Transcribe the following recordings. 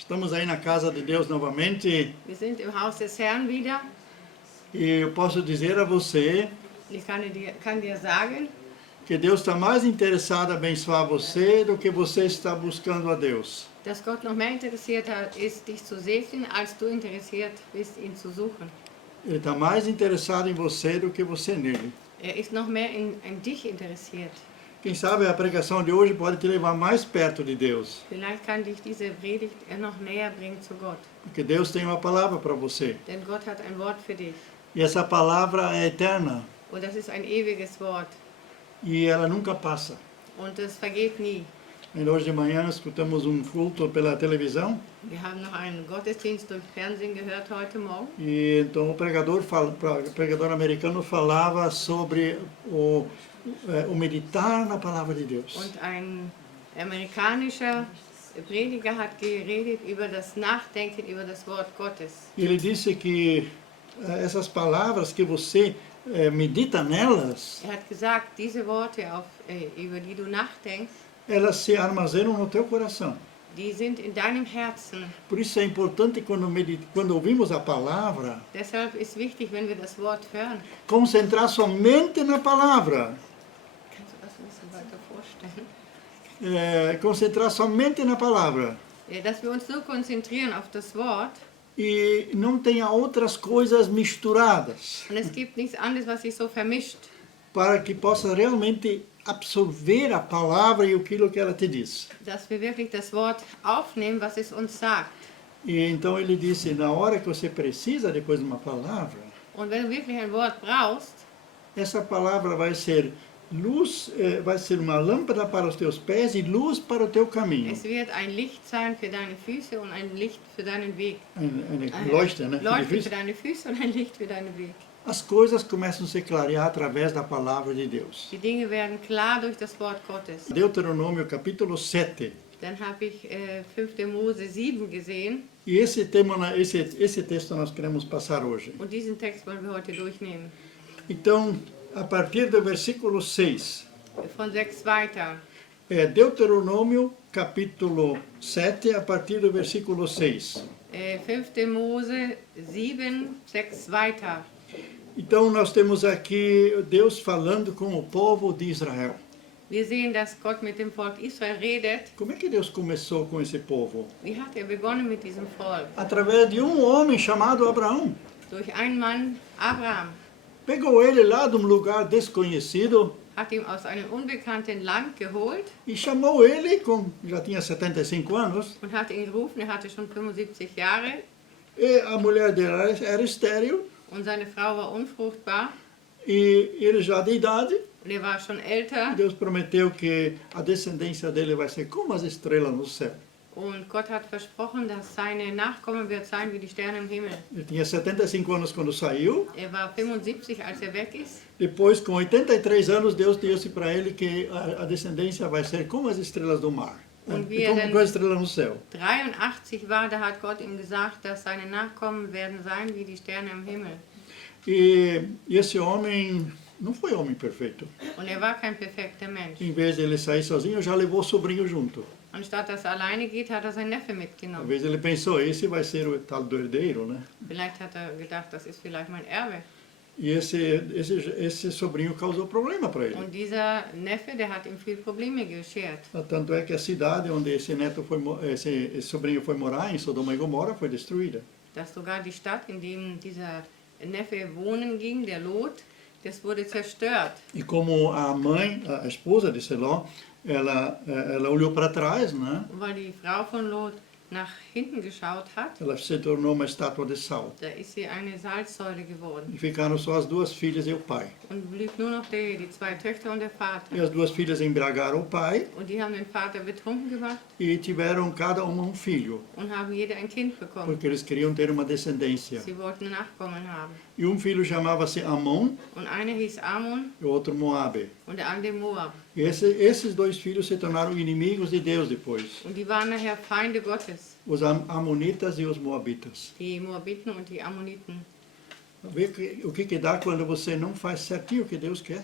Estamos aí na casa de Deus novamente Wir sind im Haus des Herrn wieder. e eu posso dizer a você Ich kann dir sagen, que Deus está mais interessado em abençoar você do que você está buscando a Deus. dass Gott noch mehr interessiert ist, dich zu segnen, als du interessiert bist, ihn zu suchen. Ele está mais interessado em você do que você nele. Er ist noch mehr in dich interessiert. Quem sabe a pregação de hoje pode te levar mais perto de Deus, Vielleicht kann dich diese Predigt noch näher bringen zu Gott. porque Deus tem uma palavra para você. Denn Gott hat ein Wort für dich. E essa palavra é eterna Und das ist ein ewiges Wort. e ela nunca passa. Und es vergeht nie. Ainda hoje de manhã escutamos um culto pela televisão Wir haben noch einen Gottesdienst durch Fernsehen gehört heute Morgen. e então o pregador americano falava sobre o meditar na palavra de Deus. Und ein amerikanischer Prediger hat geredet über das Nachdenken über das Wort Gottes. E ele disse que essas palavras que você medita nelas, Er hat gesagt, diese Worte, über die du nachdenkst, elas se armazenam no teu coração. die sind in deinem Herzen. Por isso é importante quando ouvimos a palavra, Deshalb ist wichtig, wenn wir das Wort hören. concentrar somente na palavra. Kannst du das ein bisschen weiter vorstellen? Concentrar somente na palavra. Dass wir uns so konzentrieren auf das Wort E não tenha outras coisas misturadas, und es gibt nichts anderes, was sich so vermischt, para que possa realmente absorver a palavra e aquilo que ela te diz. dass wir wirklich das Wort aufnehmen, was es uns sagt. E então ele disse, na hora que você precisa depois de uma palavra, Und wenn du wirklich ein Wort brauchst, essa palavra vai ser luz, vai ser uma lâmpada para os teus pés e luz para o teu caminho. es wird ein Licht sein für deine Füße und ein Licht für deinen Weg. Eine Leuchte, né? Leuchte für deine Füße und ein Licht für deinen Weg. As coisas começam a se clarear através da palavra de Deus. Die Dinge werden klar durch das Wort Gottes. Deuteronômio capítulo 7. Dann habe ich 5. Mose 7 gesehen E esse tema, esse texto nós queremos passar hoje. und diesen Text wollen wir heute durchnehmen. Então, a partir do versículo 6, Von 6 weiter. Deuteronômio capítulo 7, a partir do versículo 6. 5. Mose 7, 6 weiter. Então, nós temos aqui Deus falando com o povo de Israel. Wir sehen, dass Gott mit dem Volk Israel redet. Como é que Deus começou com esse povo? Wie hat er begonnen mit diesem Volk? Através de um homem chamado Abraão. Durch einen Mann, Abraham, Pegou ele lá de um lugar desconhecido hat ihn aus einem unbekannten Land geholt e chamou ele, já tinha 75 anos, und hat ihn gerufen. Er hatte schon 75 Jahre e a mulher dele era estéril und seine Frau war unfruchtbar e ele já de idade. und er war schon älter. Deus prometeu que a descendência dele vai ser como as estrelas no céu. Und Gott hat versprochen, dass seine Nachkommen wird sein wie die Sterne im Himmel. Ele tinha 75 anos quando saiu. Er war 75, als er weg ist. Depois, com 83 anos, Deus disse para ele que a descendência vai ser como as estrelas do mar. Und wie E er como dann as estrelas no céu. 83 war, da hat Gott ihm gesagt, dass seine Nachkommen werden sein wie die Sterne im Himmel. E esse homem não foi homem perfeito. Und er war kein perfekter Mensch. Em vez de ele sair sozinho, já levou o sobrinho junto. Anstatt dass er alleine geht, hat er seinen Neffe mitgenommen. Talvez ele pensou, esse vai ser o tal do herdeiro, né? Vielleicht hat er gedacht, das ist vielleicht mein Erbe. E esse sobrinho causou problema para ele. Und dieser Neffe, der hat ihm viel Probleme beschert. Tanto é que a cidade onde esse sobrinho foi morar, em Sodoma e Gomorra, foi destruída. Dass sogar die Stadt, in dem dieser Neffe wohnen ging, der Lot, das wurde zerstört. E como a mãe, a esposa de Seló, ela olhou para trás, né? Und weil die Frau von Lot nach hinten geschaut hat, Ela se tornou uma estátua de sal. da ist sie eine Salzsäule geworden. E ficaram só as duas filhas e o pai. Und blieb nur noch die zwei Töchter und der Vater. E as duas filhas embriagaram o pai Und die haben den Vater betrunken gemacht e tiveram cada uma um filho, und haben jeder ein Kind bekommen. porque eles queriam ter uma descendência. Sie wollten Nachkommen haben. E um filho chamava-se Amon Und einer hieß Ammon e o outro Moabe. und der andere Moab. E esses dois filhos se tornaram inimigos de Deus depois. Und die waren nachher Feinde Gottes, Os Amonitas e os Moabitas. die Moabiten und die Ammoniten. Vê o que dá quando você não faz certinho o que Deus quer.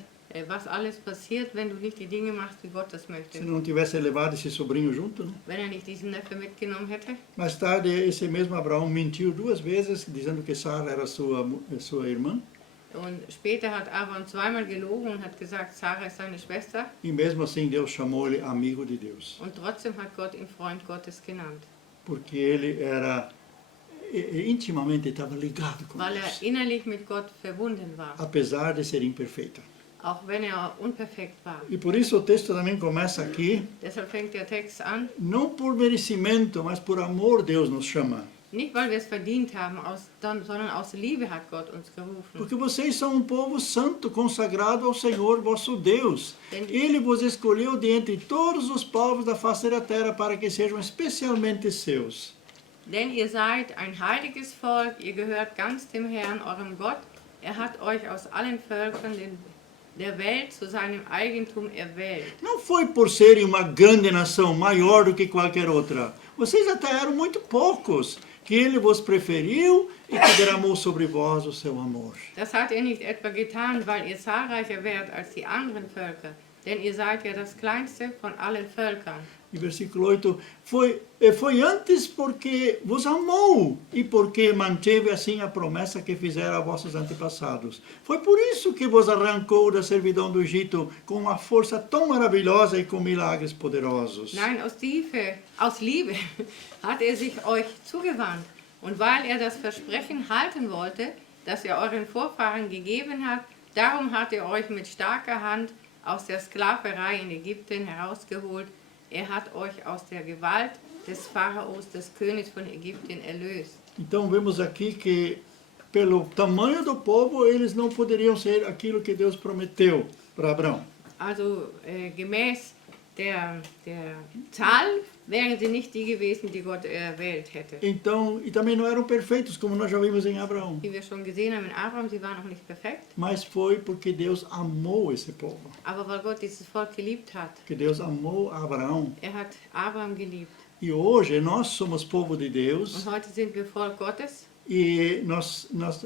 Was alles passiert, wenn du nicht die Dinge machst, wie Gott das möchte. Se não tivesse levado esse sobrinho junto, né? Wenn nicht diesen Neffe mitgenommen hätte. Mais tarde, esse mesmo Abraão mentiu 2 vezes, dizendo que Sara era sua irmã. Und später hat Abraham zweimal gelogen und hat gesagt, Sarah ist seine Schwester. E mesmo assim, Deus chamou ele amigo de Deus. Und trotzdem hat Gott ihn Freund Gottes genannt. Porque ele era intimamente estava ligado com Weil Deus, innerlich mit Gott verbunden war. apesar de ser imperfeito. Auch wenn unperfekt war. E por isso o texto também começa aqui, Deshalb fängt der Text an, não por merecimento, mas por amor Deus nos chama. nicht weil wir es verdient haben, sondern aus Liebe hat Gott uns gerufen. Porque vocês são um povo santo, consagrado ao Senhor vosso Deus. Ele vos escolheu dentre todos os povos da face da terra para que sejam especialmente seus. Denn ihr seid ein heiliges Volk, ihr gehört ganz dem Herrn, eurem Gott. Er hat euch aus allen Völkern der Welt zu seinem Eigentum erwählt. Não foi por serem uma grande nação, maior do que qualquer outra. Vocês até eram muito poucos, que ele vos preferiu e que derramou sobre vós o seu amor. Das hat er nicht etwa getan, weil ihr zahlreicher wärt als die anderen Völker, denn ihr seid ja das kleinste von allen Völkern. E versículo 8, foi antes porque vos amou e porque manteve assim a promessa que fizera a vossos antepassados. Foi por isso que vos arrancou da servidão do Egito com uma força tão maravilhosa e com milagres poderosos. Nein, aus Liebe hat er sich euch zugewandt. Und weil er das Versprechen halten wollte, das er euren Vorfahren gegeben hat, darum hat er euch mit starker Hand aus der Sklaverei in Ägypten herausgeholt. Er hat euch aus der Gewalt des Pharaos, des Königs von Ägypten, erlöst. Então vemos aqui que pelo tamanho do povo eles não poderiam ser aquilo que Deus prometeu para Abraão. Also gemäß der Zahl wären sie nicht die gewesen, die Gott erwählt hätte. Então, e também não eram perfeitos, como nós já vimos em Abraão. Wie wir schon gesehen haben in Abraham, sie waren noch nicht perfekt. Mas foi porque Deus amou esse povo. Aber weil Gott dieses Volk geliebt hat. Que Deus amou Abraão. Er hat Abraham geliebt. E hoje nós somos povo de Deus. Und heute sind wir Volk Gottes. E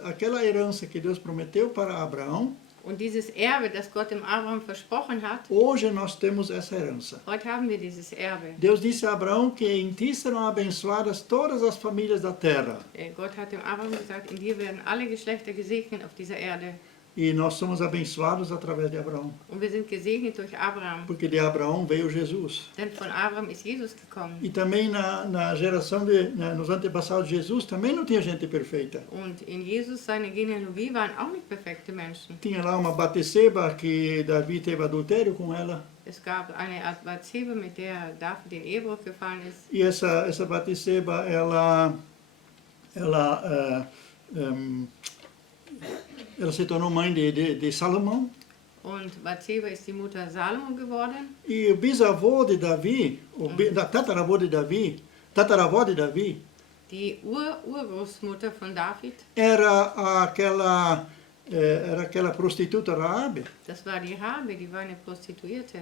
aquela herança que Deus prometeu para Abraão. Und dieses Erbe, das Gott dem Abraham versprochen hat, hoje nós temos essa herança. heute haben wir dieses Erbe. Deus disse a Abraão que em ti serão abençoadas todas as famílias da terra. Gott hat dem Abraham gesagt, in dir werden alle Geschlechter gesegnet auf dieser Erde. E nós somos abençoados através de Abraão. Und wir sind gesegnet durch Abraham. Porque de Abraão veio Jesus. Denn von Abraham ist Jesus gekommen. E também na geração nos antepassados de Jesus também não tinha gente perfeita. Und in Jesus, seine Genealogie, waren auch nicht perfekte Menschen. Tinha lá uma Batseba que Davi teve adultério com ela. Es gab eine Art Bathseba, mit der David in Ehebruch gefallen ist. E essa Batseba, ela se tornou mãe de Salomão. Und Bathseba ist die Mutter Salomo geworden. E o bisavô de Davi, tataravô de Davi, die Urgroßmutter von David, era aquela prostituta Raabe. Das war die Rabe, die war eine Prostituierte.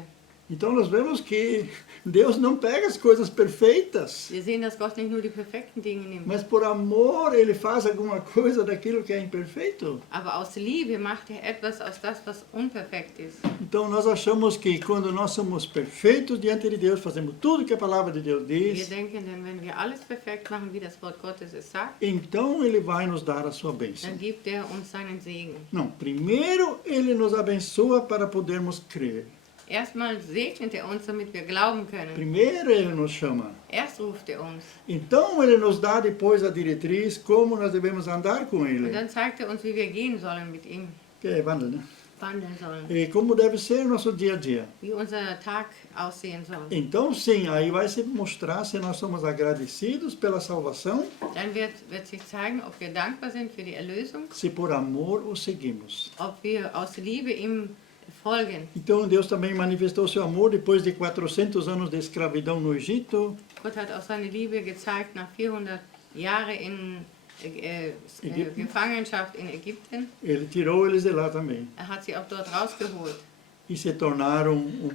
Então nós vemos que Deus não pega as coisas perfeitas. Wir sehen, dass Gott nicht nur die perfekten Dinge nimmt. Mas por amor ele faz alguma coisa daquilo que é imperfeito. Aber aus Liebe macht er etwas aus das, was unperfekt ist. Então nós achamos que quando nós somos perfeitos diante de Deus, fazemos tudo que a palavra de Deus Wir diz, denken, denn wenn wir alles perfekt machen, wie das Wort Gottes es sagt, então ele vai nos dar a sua bênção. dann gibt er uns seinen Segen. Não, primeiro ele nos abençoa para podermos crer. Erstmal segnet er uns, damit wir glauben können. Primeiro ele nos chama. Erst ruft er uns. Então ele nos dá depois a diretriz como nós devemos andar com Und ele. dann zeigt er uns, wie wir gehen sollen mit ihm, Que é wandeln, né? wandeln sollen, E como deve ser nosso dia a dia. wie unser Tag aussehen soll. Então sim, aí vai se mostrar se nós somos agradecidos pela salvação, Dann wird sich zeigen, ob wir dankbar sind für die Erlösung, se por amor o seguimos. ob wir aus Liebe ihm folgen. Então Deus também manifestou seu amor depois de 400 anos de escravidão no Egito. Gott hat auch seine Liebe gezeigt nach 400 Jahren in Gefangenschaft in Ägypten. Ele tirou eles de lá também. Er hat sie auch dort rausgeholt. E se tornaram o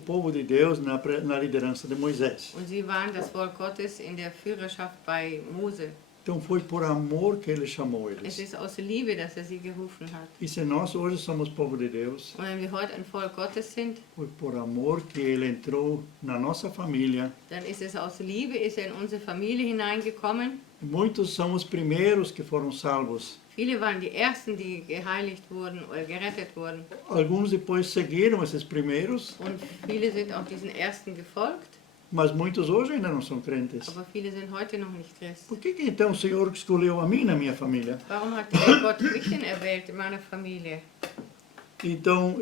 povo de Deus na liderança de Moisés. Und sie waren das Volk Gottes in der Führerschaft bei Mose. Então foi por amor que ele chamou Es eles. ist aus Liebe, dass er sie gerufen hat. E se nós hoje somos povo de Deus, Und wenn wir heute ein Volk Gottes sind, foi por amor que ele entrou na nossa família. dann ist es aus Liebe, ist er in unsere Familie hineingekommen. Muitos são os primeiros que foram salvos. Viele waren die Ersten, die geheiligt wurden oder gerettet wurden. Alguns depois seguiram esses primeiros, Und viele sind auch diesen Ersten gefolgt, mas muitos hoje ainda não são crentes. aber viele sind heute noch nicht Christen. Por que então o Senhor escolheu a mim na minha família? Warum hat Gott mich denn erwählt in meiner Familie? Então,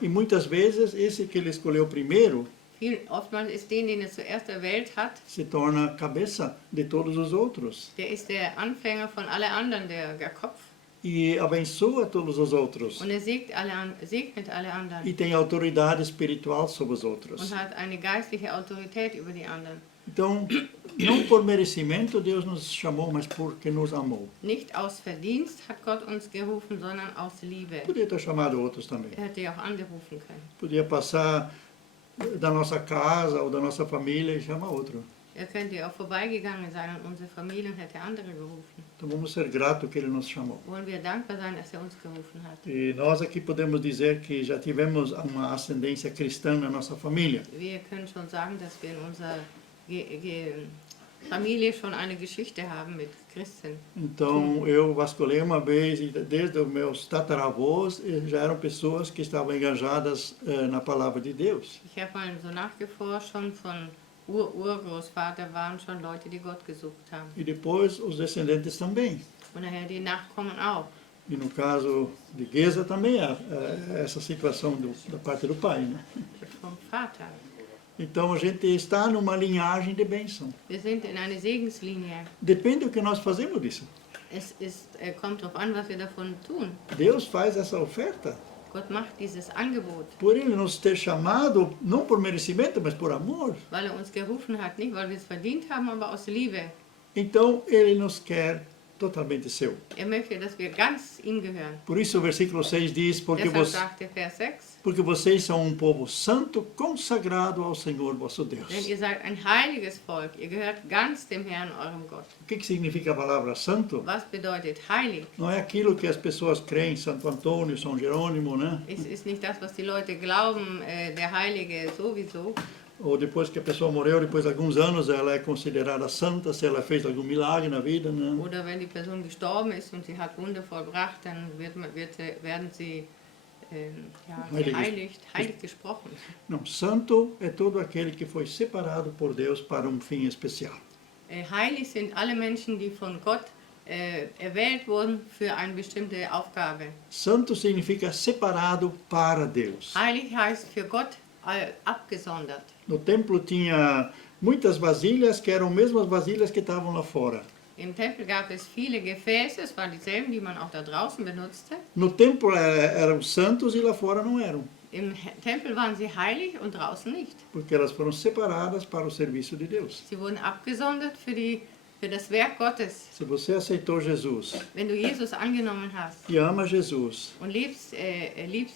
e muitas vezes esse que ele escolheu primeiro Oftmals ist den er zuerst erwählt hat, se torna a cabeça de todos os outros der ist der Anfänger von alle anderen, der Kopf. e abençoa todos os outros Und er segnet alle anderen e tem autoridade espiritual sobre os und outros. hat eine geistliche Autorität über die anderen. Então, não por merecimento Deus nos chamou, mas porque nos amou. Nicht aus Verdienst hat Gott uns gerufen, sondern aus Liebe. Podia ter chamado outros também. Er hätte ja auch angerufen können. Podia passar da nossa casa ou da nossa família e chamar outro. Er könnte ja auch vorbeigegangen sein an unsere Familie und hätte andere gerufen. Então vamos ser gratos que ele nos chamou. Wollen wir dankbar sein, dass er uns gerufen hat. E nós aqui podemos dizer que já tivemos uma ascendência cristã na nossa família. Wir können schon sagen, dass wir in unserer Familie schon eine Geschichte haben mit Christen. Então eu vasculhei uma vez e desde os meus tataravós já eram pessoas que estavam engajadas na palavra de Deus. Ich habe mal so nachgeforscht, schon von Urgroßvater waren schon Leute, die Gott gesucht haben. E depois os descendentes também. Und nachher die Nachkommen auch. E no caso de Geza também há essa situação da parte do pai, né? Vom Vater. Então a gente está numa linhagem de bênção. Wir sind in einer Segenslinie. Depende do que nós fazemos disso. Kommt darauf an, was wir davon tun. Deus faz essa oferta Gott macht dieses Angebot, por Ele nos ter chamado, não por merecimento, mas por amor. weil er uns gerufen hat, nicht weil wir es verdient haben, aber aus Liebe. Então Ele nos quer totalmente seu. Er möchte, dass wir ganz ihm gehören. Por isso o versículo 6 diz, Deshalb sagt der Vers 6, porque vocês são um povo santo, consagrado ao Senhor vosso Deus. denn ihr seid ein heiliges Volk, ihr gehört ganz dem Herrn, eurem Gott. O que significa a palavra santo? Was bedeutet heilig? Não é aquilo que as pessoas creem, Santo Antônio, São Jerônimo, né? Es ist nicht das, was die Leute glauben, der Heilige sowieso. Ou depois que a pessoa morreu, depois de alguns anos, ela é considerada santa se ela fez algum milagre na vida, né? Oder wenn die Person gestorben ist und sie hat Wunder vollbracht, dann werden sie heilig gesprochen. Não, santo é todo aquele que foi separado por Deus para um fim especial. Heilig sind alle Menschen, die von Gott erwählt wurden für eine bestimmte Aufgabe. Santo significa separado para Deus. Heilig heißt für Gott abgesondert. No templo tinha muitas vasilhas que eram mesmas vasilhas que estavam lá fora. Im Tempel gab es viele Gefäße, es waren dieselben, die man auch da draußen benutzte. No templo eram santos e lá fora não eram, Im Tempel waren sie heilig und draußen nicht. porque elas foram separadas para o serviço de Deus. Sie wurden abgesondert für das Werk Gottes. Se você aceitou Jesus Wenn du Jesus angenommen hast e ama Jesus, und liebst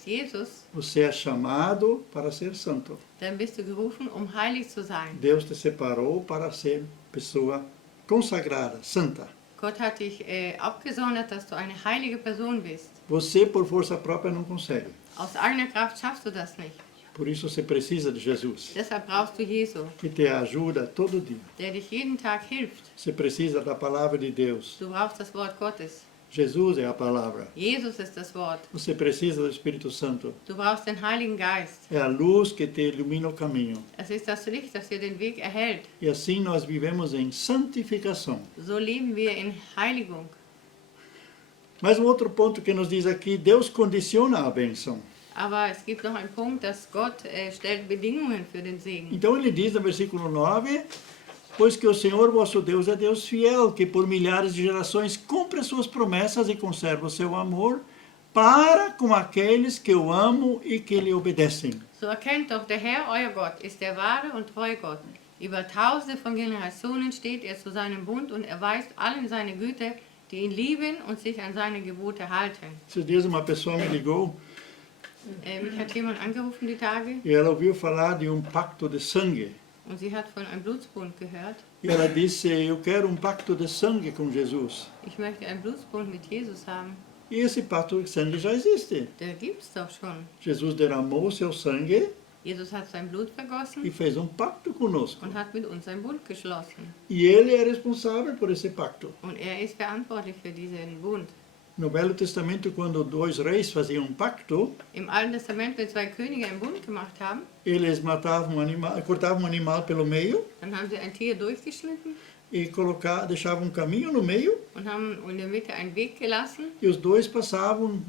Jesus, você é chamado para ser santo. dann bist du gerufen, um heilig zu sein. Deus te separou para ser pessoa consagrada, santa. Gott hat dich abgesondert, dass du eine heilige Person bist. Você, por força própria, não consegue. Aus eigener Kraft schaffst du das nicht. Por isso você precisa de Jesus, Deshalb brauchst du Jesu, que te ajuda todo dia. der dich jeden Tag hilft. Você precisa da palavra de Deus. Du brauchst das Wort Gottes. Jesus é a palavra. Jesus ist das Wort. Você precisa do Espírito Santo. Du brauchst den Heiligen Geist. É a luz que te ilumina o caminho. Es ist das Licht, das dir den Weg erhält. E assim nós vivemos em santificação. So leben wir in Heiligung. Mas um outro ponto que nos diz aqui, Deus condiciona a bênção. Aber es gibt noch einen Punkt, dass Gott stellt Bedingungen für den Segen. Então ele diz no versículo 9, pois que o Senhor vosso Deus é Deus fiel, que por milhares de gerações cumpre as suas promessas e conserva o seu amor para com aqueles que o amam e que lhe obedecem. So erkennt doch, der Herr, euer Gott, ist der wahre und treue Gott. Über Tausende von Generationen steht er zu seinem Bund und erweist allen seine Güte, die ihn lieben und sich an seine Gebote halten. Esses dias uma pessoa me ligou Mich hat jemand angerufen die Tage e ela ouviu falar de um pacto de sangue. und sie hat von einem Blutsbund gehört. E ela disse, eu quero pacto de sangue com Jesus. Ich möchte einen Blutsbund mit Jesus haben. E esse pacto de sangue já existe. Der gibt's doch schon. Jesus derramou seu sangue Jesus hat sein Blut e vergossen fez pacto conosco. und hat mit uns einen Bund geschlossen. E ele é responsável por esse pacto. Und er ist verantwortlich für diesen Bund. No Velho Testamento, quando dois reis faziam pacto, Im Alten Testament, wenn zwei Könige einen Bund gemacht haben, eles matavam animal, cortavam um animal pelo meio dann haben sie ein Tier durchgeschnitten e deixavam caminho no meio und haben in der Mitte einen Weg gelassen e os dois passavam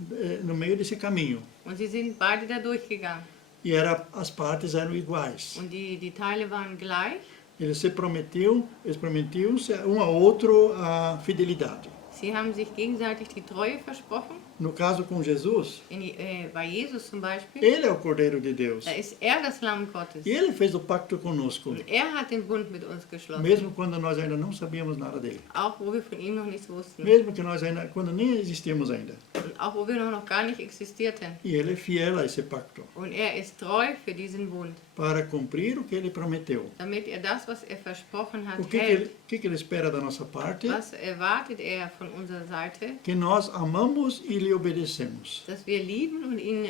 no meio desse caminho. und sie sind beide da durchgegangen. E as partes eram iguais. Und die Teile waren gleich. Eles prometiam-se um ao outro a fidelidade. Sie haben sich gegenseitig die Treue versprochen. No caso com Jesus, Bei Jesus zum Beispiel, ele é o Cordeiro de Deus. da ist er das Lamm Gottes. E ele fez o pacto conosco, Und er hat den Bund mit uns geschlossen. mesmo quando nós ainda não sabíamos nada dele. Auch wo wir von ihm noch nichts wussten. Mesmo que nós ainda, quando nem existíamos ainda. Und auch wo wir noch gar nicht existierten. E ele é fiel a esse pacto, Und er ist treu für diesen Bund. para cumprir o que ele prometeu. Damit er das, was er versprochen hat, O que, hält. que ele espera da nossa parte? Was erwartet er von unserer Seite? Que nós amamos e lhe obedecemos. Dass wir lieben und ihm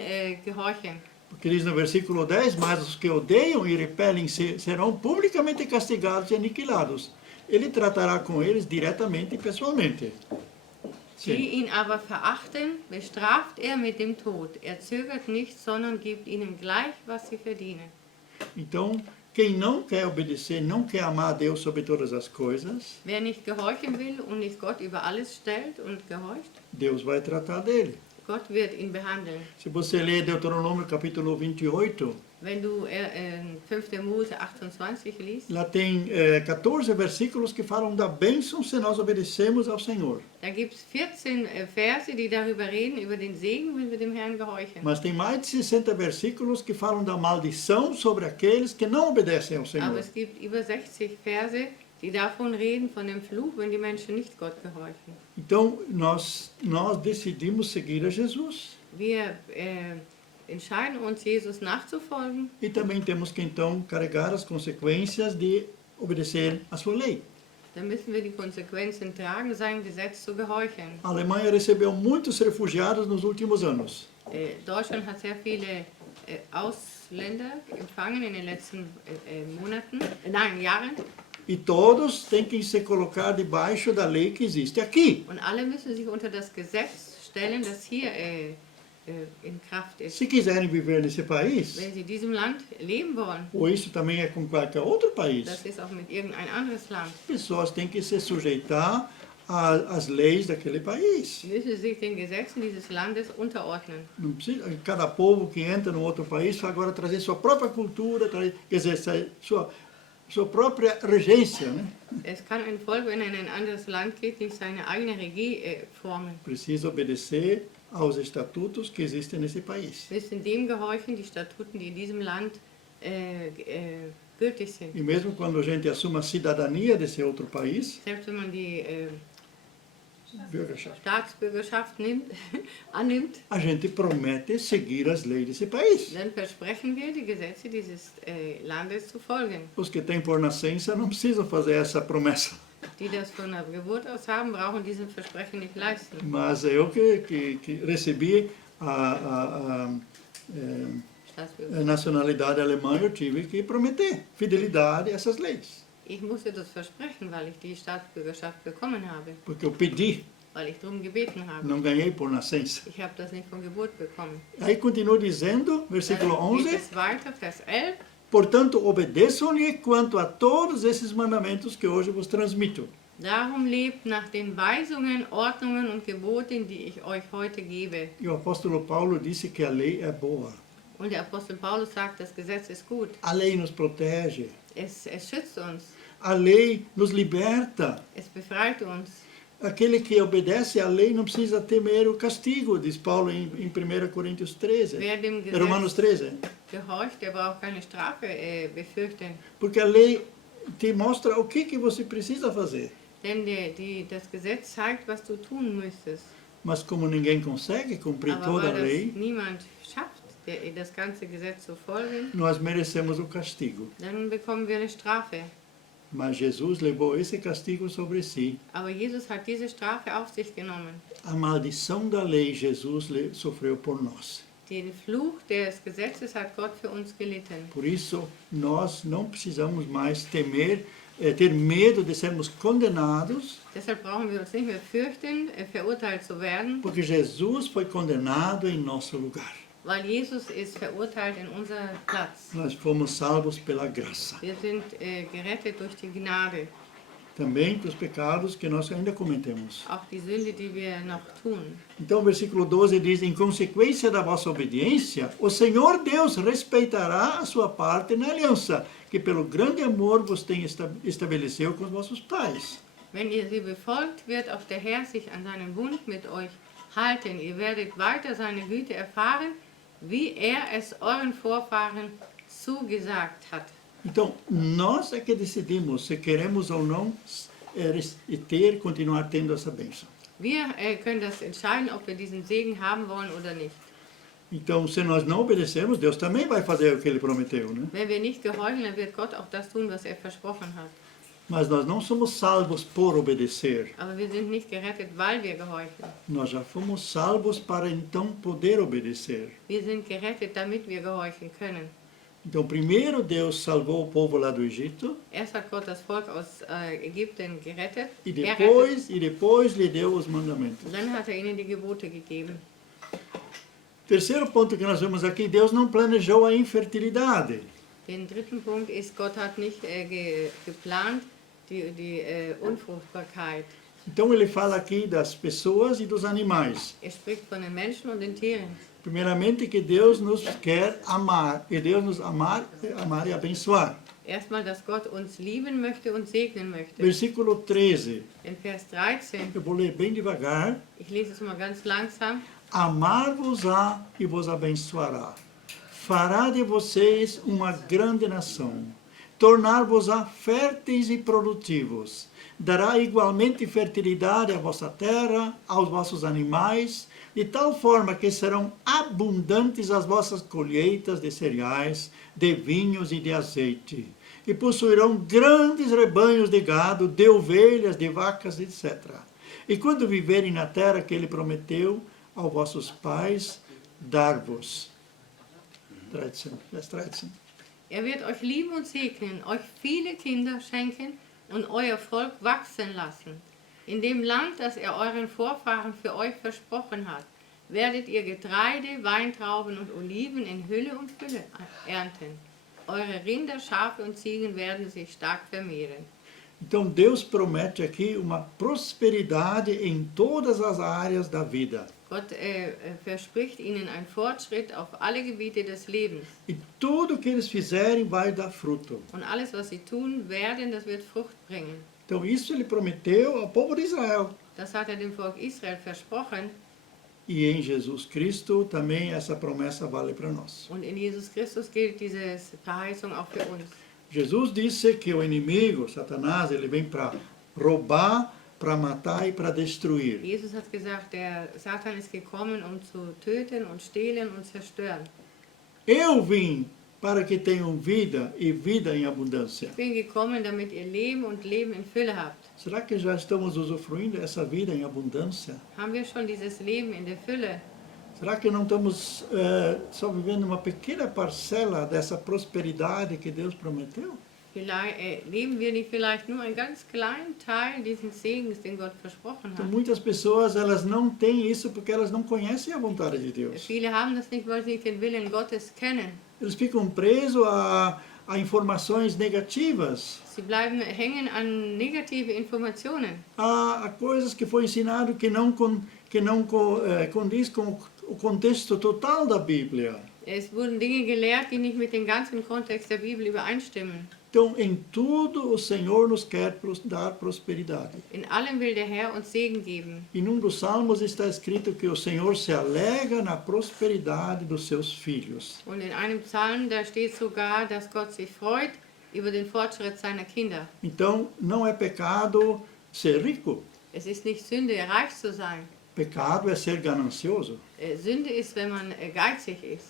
gehorchen. Porque diz no versículo 10, mas os que odeiam e repelem serão publicamente castigados e aniquilados. Ele tratará com eles diretamente e pessoalmente. Die ihn aber verachten, bestraft er mit dem Tod. Er zögert nicht, sondern gibt ihnen gleich, was sie verdienen. Então, quem não quer obedecer, não quer amar a Deus sobre todas as coisas, Wer nicht gehorchen will und nicht Gott über alles stellt und gehorcht, Deus vai tratar dele. Gott wird ihn behandeln. Se você ler Deuteronômio capítulo 28, Wenn du 5. Mose 28 liest, lá tem 14 versículos que falam da bênção se nós obedecemos ao Senhor. da gibt es 14 Verse, die darüber reden, über den Segen, wenn wir dem Herrn gehorchen. Mas tem mais de 60 versículos que falam da maldição sobre aqueles que não obedecem ao Aber Senhor. es gibt über 60 Verse, die davon reden, von dem Fluch, wenn die Menschen nicht Gott gehorchen. Então, nós decidimos seguir a Jesus. Wir entscheiden uns, Jesus nachzufolgen. E também temos que, então, carregar as consequências de obedecer a sua lei. Dann müssen wir die Konsequenzen tragen, seinem Gesetz zu gehorchen. A Alemanha recebeu muitos refugiados nos últimos anos. Deutschland hat sehr viele Ausländer empfangen in den letzten Jahren. E todos têm que se colocar debaixo da lei que existe aqui. Und alle müssen sich unter das Gesetz stellen, das hier in Kraft ist. Se quiserem viver nesse país, Wenn sie in diesem Land leben wollen, ou isso também é com qualquer outro país, das ist auch mit irgendein anderes Land, pessoas têm que se sujeitar às leis daquele país. müssen sich den Gesetzen dieses Landes unterordnen. Não precisa, cada povo que entra num outro país vai agora trazer sua própria cultura, quer dizer, sua própria regência, né? Es kann ein Volk, wenn er in ein anderes Land geht, nicht seine eigene Regie formen. Precisa obedecer aos estatutos que existem nesse país. Wir müssen dem gehorchen, die Statuten, die in diesem Land gültig sind. E mesmo quando a gente assume a cidadania desse outro país, Selbst wenn man die Bürgerschaft, Staatsbürgerschaft annimmt, a gente promete seguir as leis desse país. dann versprechen wir, die Gesetze dieses Landes zu folgen. Os que têm por nascença não precisam fazer essa promessa. Die das von der Geburt aus haben, brauchen diesen Versprechen nicht leisten. Mas eu que recebi a Staatsbürger. nacionalidade alemã, eu tive que prometer fidelidade a essas leis. Ich musste das versprechen, weil ich die Staatsbürgerschaft bekommen habe, Porque eu pedi, weil ich darum gebeten habe. não ganhei por nascença. Ich habe das nicht von Geburt bekommen. Aí continua dizendo, versículo Dann geht 11, es weiter, Vers 11. portanto, obedeçam-lhe quanto a todos esses mandamentos que hoje vos transmito. Darum lebt nach den Weisungen, Ordnungen und Geboten, die ich euch heute gebe. E o apóstolo Paulo disse que a lei é boa. Und der Apostel Paulus sagt, das Gesetz ist gut. A lei nos protege. Es schützt uns. A lei nos liberta. Es befreit uns. Aquele que obedece à lei não precisa temer o castigo, diz Paulo em 1 Coríntios 13. Wer dem Romanos Gesetz 13. gehorcht, der braucht keine Strafe befürchten. Porque a lei te mostra o que você precisa fazer. Denn das Gesetz zeigt, was du tun müsstest. Mas como ninguém consegue cumprir Aber toda a weil lei, das niemand schafft, das ganze Gesetz zu folgen, nós merecemos o castigo. dann bekommen wir eine Strafe. Mas Jesus levou esse castigo sobre si. Aber Jesus hat diese Strafe auf sich genommen. A maldição da lei Jesus sofreu por nós. Den Fluch des Gesetzes hat Gott für uns gelitten. Por isso, nós não precisamos mais ter medo de sermos condenados, Deshalb brauchen wir uns nicht mehr fürchten, verurteilt zu werden, porque Jesus foi condenado em nosso lugar. weil Jesus ist verurteilt in unser Platz. Nós fomos salvos pela graça. Wir sind gerettet durch die Gnade. Também dos pecados que nós ainda cometemos. Auch die Sünde, die wir noch tun. Então, o versículo 12 diz: em consequência da vossa obediência, o Senhor Deus respeitará a sua parte na aliança, que pelo grande amor vos tem estabeleceu com os vossos pais. Wenn ihr sie befolgt, wird auch der Herr sich an seinen Bund mit euch halten. Ihr werdet weiter seine Güte erfahren, wie er es euren Vorfahren zugesagt hat. Então, nós é que decidimos se queremos ou não continuar tendo essa bênção. Wir können das entscheiden, ob wir diesen Segen haben wollen oder nicht. Então, se nós não obedecermos, Deus também vai fazer o que Ele prometeu, né? Wenn wir nicht gehorchen, dann wird Gott auch das tun, was er versprochen hat. Mas nós não somos salvos por obedecer. Aber wir sind nicht gerettet, weil wir gehorchen. Nós já fomos salvos para então poder obedecer. Wir sind gerettet, damit wir gehorchen können. Então, primeiro Deus salvou o povo lá do Egito Erst hat Gott das Volk aus Ägypten gerettet. e depois lhe deu os mandamentos. Und dann hat er ihnen die Gebote gegeben. Terceiro ponto que nós vemos aqui, Deus não planejou a infertilidade. Den dritten Punkt ist, Gott hat nicht geplant die Unfruchtbarkeit. Então ele fala aqui das pessoas e dos animais. Er spricht von den Menschen und den Tieren. Primeiramente que Deus nos quer amar, e Deus nos amar e abençoar. Erstmal, dass Gott uns lieben möchte und segnen möchte. Versículo 13, In Vers 13, eu vou ler bem devagar. ich lese es mal ganz langsam. Amar-vos-á e vos abençoará. Fará de vocês uma grande nação. Tornar-vos-á férteis e produtivos. Dará igualmente fertilidade à vossa terra, aos vossos animais, de tal forma que serão abundantes as vossas colheitas de cereais, de vinhos e de azeite. E possuirão grandes rebanhos de gado, de ovelhas, de vacas, etc. E quando viverem na terra que ele prometeu aos vossos pais, dar-vos. 13, Vers 13. Er wird euch lieben und segnen, euch viele Kinder schenken und euer Volk wachsen lassen. In dem Land, das er euren Vorfahren für euch versprochen hat, werdet ihr Getreide, Weintrauben und Oliven in Hülle und Fülle ernten. Eure Rinder, Schafe und Ziegen werden sich stark vermehren. Então Deus promete aqui uma prosperidade em todas as áreas da vida. Gott verspricht ihnen einen Fortschritt auf alle Gebiete des Lebens. E tudo que eles fizerem vai dar fruto. Und alles, was sie tun werden, das wird Frucht bringen. Então isso ele prometeu ao povo de Israel. Das hat er dem Volk Israel versprochen. E em Jesus Cristo também essa promessa vale para nós. Und in Jesus Christus gilt diese Verheißung auch für uns. Jesus disse que o inimigo, Satanás, ele vem para roubar, para matar e para destruir. Jesus hat gesagt, der Satan ist gekommen, um zu töten und stehlen und zerstören. Eu vim para que tenham vida e vida em abundância. Ich bin gekommen, damit ihr Leben und Leben in Fülle habt. Será que já estamos usufruindo essa vida em abundância? Haben wir schon dieses Leben in der Fülle? Será que não estamos só vivendo uma pequena parcela dessa prosperidade que Deus prometeu? Vielleicht, leben wir nicht vielleicht nur einen ganz kleinen Teil dieses Segens, den Gott versprochen Então, hat? muitas pessoas elas não têm isso porque elas não conhecem a vontade de Deus. Viele haben das nicht, weil sie nicht den Willen Gottes kennen. Eles ficam presos a informações negativas, Sie hängen an negative Informationen, a coisas que foi ensinado que não condiz com o contexto total da Bíblia. Es wurden Dinge gelehrt, die nicht mit dem ganzen Kontext der Bibel übereinstimmen. Então, em tudo o Senhor nos quer dar prosperidade. In allem will der Herr uns Segen geben. E num dos salmos está escrito que o Senhor se alegra na prosperidade dos seus filhos. Und in einem Psalm, da steht sogar, dass Gott sich freut über den Fortschritt seiner Kinder. Então, não é pecado ser rico. Es ist nicht Sünde, reich zu sein. Pecado é ser ganancioso. Sünde ist, wenn man geizig ist.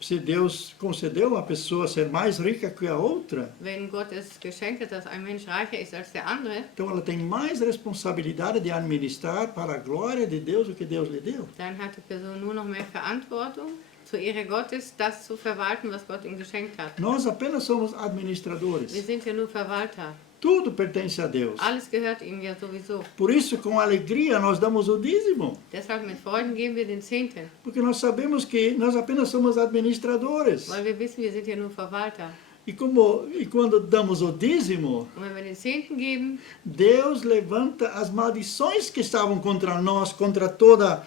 Se Deus concedeu a pessoa ser mais rica que a outra, Wenn Gott es geschenkt hat, dass ein Mensch reicher ist als der andere, então ela tem mais responsabilidade de administrar para a glória de Deus o que Deus lhe deu. dann hat die Person nur noch mehr Verantwortung, zur Ehre Gottes das zu verwalten, was Gott ihm geschenkt hat. Nós apenas somos Wir administradores. sind ja nur Verwalter. Tudo pertence a Deus. Alles gehört ihm ja sowieso. Por isso, com alegria, nós damos o dízimo. Deshalb mit Freuden geben wir den Zehnten, Porque nós sabemos que nós apenas somos administradores. weil wir wissen, wir sind ja nur Verwalter. E quando damos o dízimo, Und wenn wir den Zehnten geben, Deus levanta as maldições que estavam contra nós, contra toda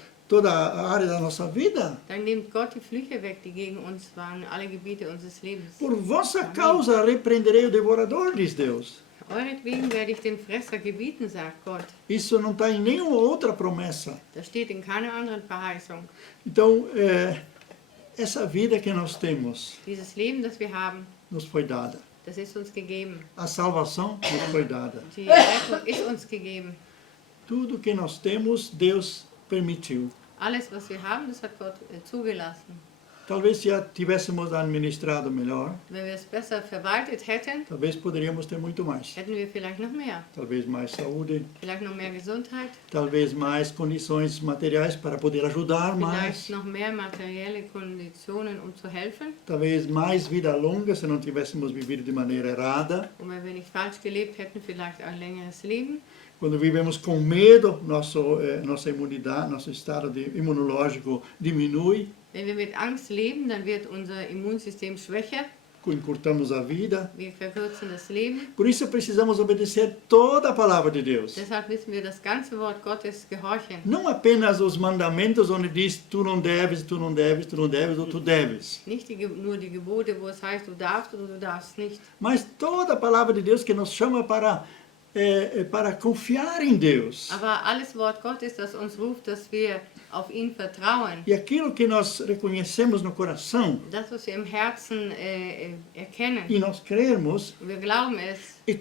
a área da nossa vida. dann nimmt Gott die Flüche weg, die gegen uns waren, alle Gebiete unseres Lebens. Por vossa causa repreenderei o devorador, diz Deus. Euretwegen werde ich den Fresser gebieten, sagt Gott. Isso não está em nenhuma outra promessa. Das steht in keiner anderen Verheißung. Então, essa vida que nós temos Dieses Leben, das wir haben, nos foi dada. das ist uns gegeben. A salvação nos foi dada. Die Rettung ist uns gegeben. Tudo que nós temos, Deus permitiu. Alles, was wir haben, das hat Gott zugelassen. Talvez se a tivéssemos administrado melhor, Wenn wir es besser verwaltet hätten, talvez poderíamos ter muito mais. hätten wir vielleicht noch mehr. Talvez mais saúde, Vielleicht noch mehr Gesundheit, talvez mais condições materiais para poder ajudar mais, vielleicht noch mehr materielle Konditionen, um zu helfen. talvez mais vida longa se não tivéssemos vivido de maneira errada. Und wenn wir nicht falsch gelebt hätten, vielleicht ein längeres Leben. Quando vivemos com medo, nossa imunidade, nosso estado imunológico diminui, Wenn wir mit Angst leben, dann wird unser Immunsystem schwächer. encurtamos a vida. Wir verkürzen das Leben. Por isso precisamos obedecer toda a palavra de Deus. Deshalb müssen wir das ganze Wort Gottes gehorchen. Não apenas os mandamentos onde diz tu não deves, tu não deves, tu não deves ou tu deves. Nicht nur die Gebote, wo es heißt, du darfst oder du darfst nicht. Mas toda a palavra de Deus que nos chama para confiar em Deus. Aber alles Wort Gottes, das uns ruft, dass wir auf ihn vertrauen. E aquilo que nós reconhecemos no coração Das, was wir im Herzen erkennen. e nós crermos Wir glauben es. e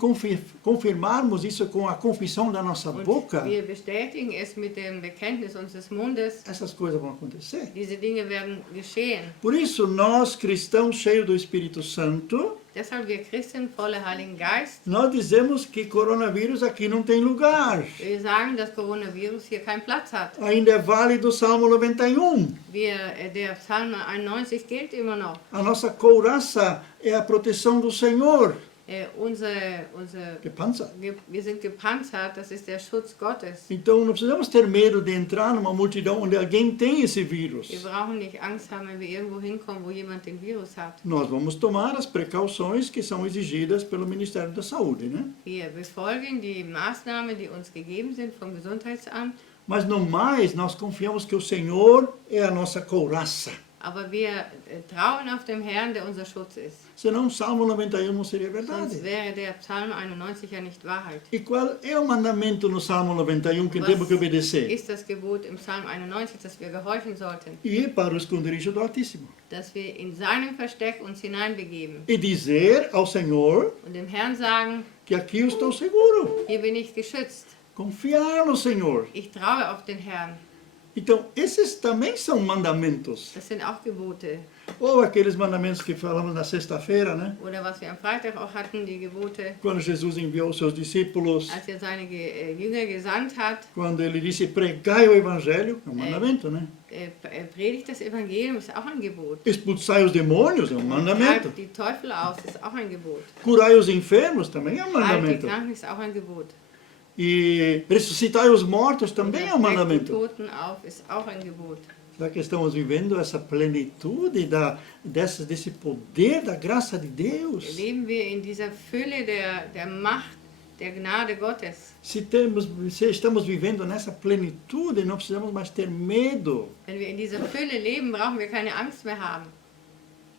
confirmarmos isso com a confissão da nossa Und boca, wir bestätigen es mit dem Bekenntnis unseres Mundes. essas coisas vão acontecer. Diese Dinge werden geschehen. Por isso, nós cristãos cheios do Espírito Santo, Deshalb wir Christen voller Heiligen Geist, nós dizemos que coronavírus aqui não tem lugar. wir sagen, dass Coronavirus hier keinen Platz hat. Ainda é válido o Salmo 91. Der Psalm 91 gilt immer noch. A nossa couraça é a proteção do Senhor. Wir sind gepanzert, das ist der Schutz Gottes. Então não precisamos ter medo de entrar numa multidão onde alguém tem esse vírus. Wir brauchen nicht Angst haben, wenn wir irgendwo hinkommen, wo jemand den Virus hat. Nós vamos tomar as precauções que são exigidas pelo Ministério da Saúde, né? Wir befolgen die Maßnahmen, die uns gegeben sind vom Gesundheitsamt. Mas no mais, nós confiamos que o Senhor é a nossa couraça. Aber wir trauen auf den Herrn, der unser Schutz ist. Senão o Salmo 91 não seria Sonst verdade. wäre der Psalm 91 ja nicht Wahrheit. E qual é o mandamento no Salmo 91 que temos que obedecer? Ist das Gebot im Psalm 91, das wir gehorchen sollten? Ir para o esconderijo do Altíssimo. Dass wir in seinem Versteck uns hineinbegeben E dizer ao Senhor und dem Herrn sagen, que aqui eu estou seguro. hier bin ich geschützt. Confiar no Senhor. Ich traue auf den Herrn. Então, esses também são mandamentos. Das sind auch Gebote. Ou aqueles mandamentos que falamos na sexta-feira, né? Oder was wir am Freitag auch hatten, die Gebote, Quando Jesus enviou os seus discípulos, als seine Jünger gesandt hat, quando ele disse pregai o evangelho, é um mandamento, né? predigt das Evangelium, ist auch ein Gebot. Expulsai os demônios, é um mandamento. Treibt die Teufel aus, ist auch ein Gebot. Curai os enfermos, também é um Heilt die mandamento. Kranken, ist auch ein Gebot. E ressuscitai os mortos, também é um Weckt die mandamento. Toten auf, ist auch ein Gebot. Será que estamos vivendo essa plenitude desse poder da graça de Deus? Leben wir in dieser Fülle der Macht, der Gnade Gottes. Se estamos vivendo nessa plenitude, não precisamos mais ter medo. Wenn wir in dieser Fülle leben, brauchen wir keine Angst mehr haben.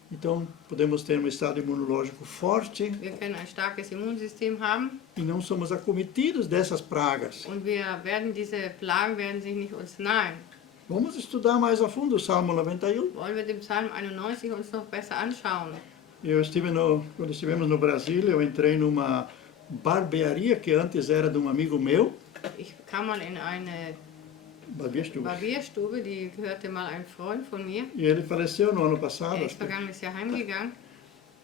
Então, podemos ter um estado imunológico forte Wir können ein starkes Immunsystem haben e não somos acometidos dessas pragas. und diese Plagen werden sich nicht uns nahen. Vamos estudar mais a fundo o Salmo 91. Wollen wir den Psalm 91 uns noch besser anschauen? Quando estivemos no Brasil, eu entrei numa barbearia que antes era de um amigo meu. Ich kam mal in eine Barbierstube. Barbierstube, die gehörte mal ein Freund von mir. E ele faleceu no ano passado. Er Acho ist que. vergangenes Jahr heimgegangen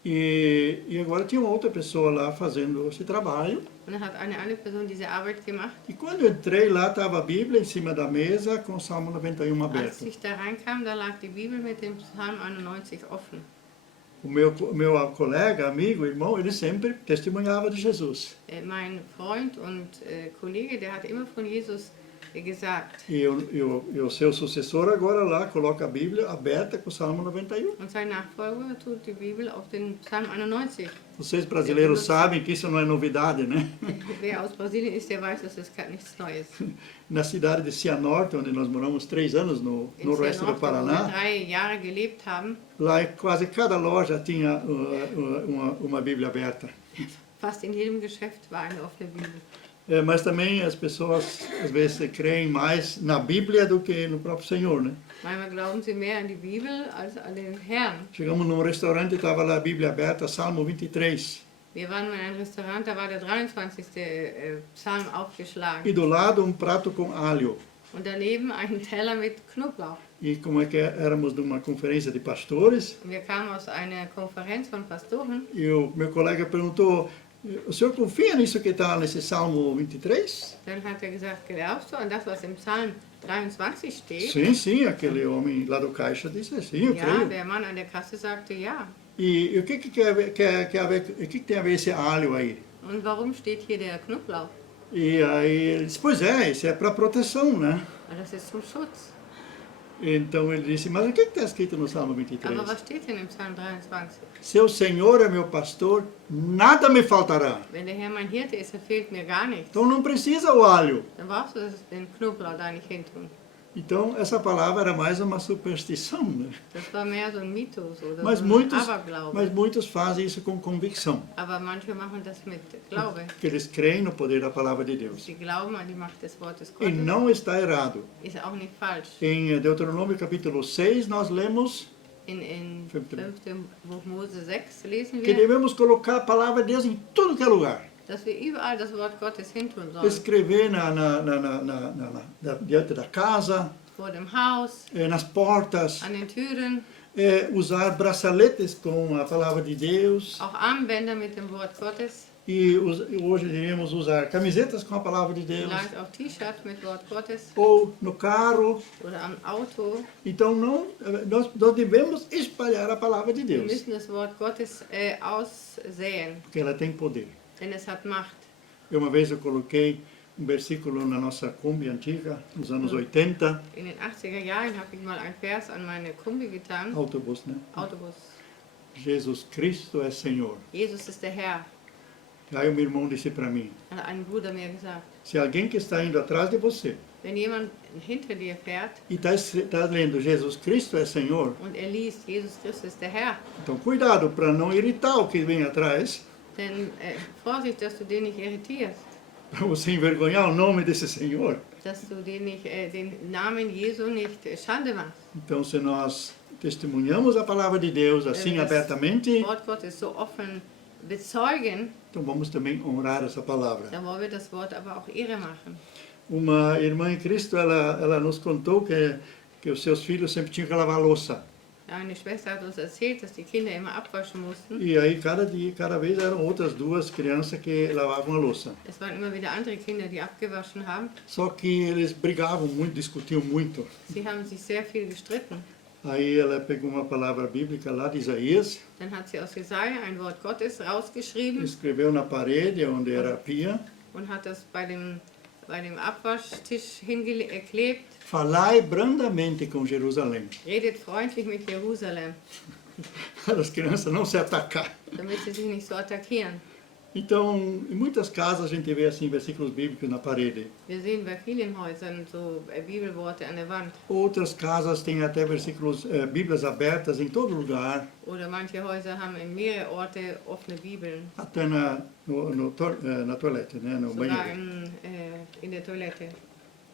E agora tinha uma outra pessoa lá fazendo esse trabalho. und dann hat eine Person diese Arbeit gemacht. E quando eu entrei lá, estava a Bíblia em cima da mesa com o Salmo 91 Als aberto. ich da reinkam, da lag die Bibel mit dem Psalm 91 offen. O meu colega, amigo, irmão, ele sempre testemunhava de Jesus. Mein Freund und Kollege, der hat immer von Jesus gesagt. E o seu sucessor agora lá coloca a Bíblia aberta com o Salmo 91. Und sein Nachfolger tut die Bibel auf den Psalm 91. Vocês brasileiros sabem que isso não é novidade, né? Wer aus Brasilien ist, der weiß, das ist nichts Neues. Na cidade de Cianorte, onde nós moramos 3 anos no In noroeste do Cianorte, wo wir Paraná, 3 Jahre gelebt haben, lá quase cada loja tinha uma Bíblia aberta. fast in jedem Geschäft war eine offene Bibel. Mas também as pessoas às vezes creem mais na Bíblia do que no próprio Senhor, né? Manchmal glauben sie mehr an die Bibel als an den Herrn. Chegamos num restaurante e estava lá a Bíblia aberta, Salmo 23. Wir waren in einem Restaurant, da war der 23. Psalm aufgeschlagen. E do lado prato com alho. Und daneben einen Teller mit Knoblauch. E como é que éramos numa conferência de pastores, Und wir kamen aus einer Konferenz von Pastoren. e o meu colega perguntou: o senhor confia nisso que está nesse Salmo 23? Dann hat er gesagt, glaubst du an das, was im Psalm 23 steht? Sim, sim, aquele homem lá do caixa disse sim, eu Ja, creio. der Mann an der Kasse sagte ja. E o que tem a ver esse alho aí? Und warum steht hier der Knoblauch? E aí ele disse: pois é, isso é para proteção, né? Weil das ist zum Schutz. Então ele disse: mas o que está escrito no Salmo 23? Aber was steht denn im Psalm 23? Seu Senhor é meu pastor, nada me faltará. Wenn der Herr mein Hirte ist, dann fehlt mir gar nichts. Então não precisa o alho. Dann brauchst du den Knoblauch da nicht hin tun. Então essa palavra era mais uma superstição, né? Das war mehr so ein Mythos oder Mas so ein muitos, Aberglaube. mas muitos fazem isso com convicção, Aber manche machen das mit Glaube. que eles creem no poder da palavra de Deus. Sie glauben an die Macht des Wortes E Gottes. não está errado. Ist auch nicht falsch. Em Deuteronômio capítulo 6 nós lemos In Fünfte. 5. Buch Mose 6 lesen que wir, devemos colocar a palavra de Deus em tudo que é lugar. dass wir überall das Wort Gottes hintun sollen. Escrever diante da casa, Vor dem Haus, nas portas, an den Türen, usar braceletes com a palavra de Deus. auch Armbänder mit dem Wort Gottes, E hoje devemos usar camisetas com a palavra de Deus. vielleicht auch T-Shirts mit Wort Gottes Ou no carro. oder am Auto. Então nós devemos espalhar a palavra de Wir Deus, müssen das Wort Gottes aussäen, porque ela tem poder. denn es hat Macht. Uma vez eu coloquei versículo na nossa Kombi antiga, nos anos 80, In den 80er Jahren habe ich mal einen Vers an meine Kombi getan, autobus, né? Autobus. Jesus Cristo é Senhor. Jesus ist der Herr, Aí um irmão disse para mim: hat ein Bruder mir gesagt. se alguém que está indo atrás de você Wenn jemand hinter dir fährt e está lendo Jesus Cristo é Senhor, und er liest, Jesus Christus ist der Herr, então cuidado para não irritar o que vem atrás, dann Vorsicht, dass du den nicht irritierst, para você envergonhar o nome desse Senhor. dass du den Namen Jesu nicht Schande machst. Então, se nós testemunhamos a palavra de Deus assim Das abertamente, Wort Gottes so offen bezeugen, então vamos também honrar essa palavra. dann wollen wir das Wort aber auch Ehre machen. Uma irmã em Cristo, ela nos contou que os seus filhos sempre tinham que lavar louça. Eine Schwester hat uns erzählt, dass die Kinder immer abwaschen mussten. E aí, cada vez eram outras 2 crianças que lavavam a louça. Es waren immer wieder andere Kinder, die abgewaschen haben. Só que eles brigavam muito, discutiam muito. Sie haben sich sehr viel gestritten. Aí ela pegou uma palavra bíblica lá de Isaías, Dann hat sie aus Jesaja ein Wort Gottes rausgeschrieben escreveu na parede onde era a pia: und hat das bei dem Abwaschtisch hingeklebt. falai brandamente com Jerusalém. Redet freundlich mit Jerusalem, Para as crianças não se atacar. damit sie sich nicht so attackieren. Então, em muitas casas a gente vê assim versículos bíblicos na parede. Wir sehen bei vielen Häusern so Bibelworte an der Wand. Outras casas têm até Bíblias abertas em todo lugar, Oder manche Häuser haben in mehrere Orte offene Bibeln, até na toalete, né, no sogar banheiro. in der Toilette.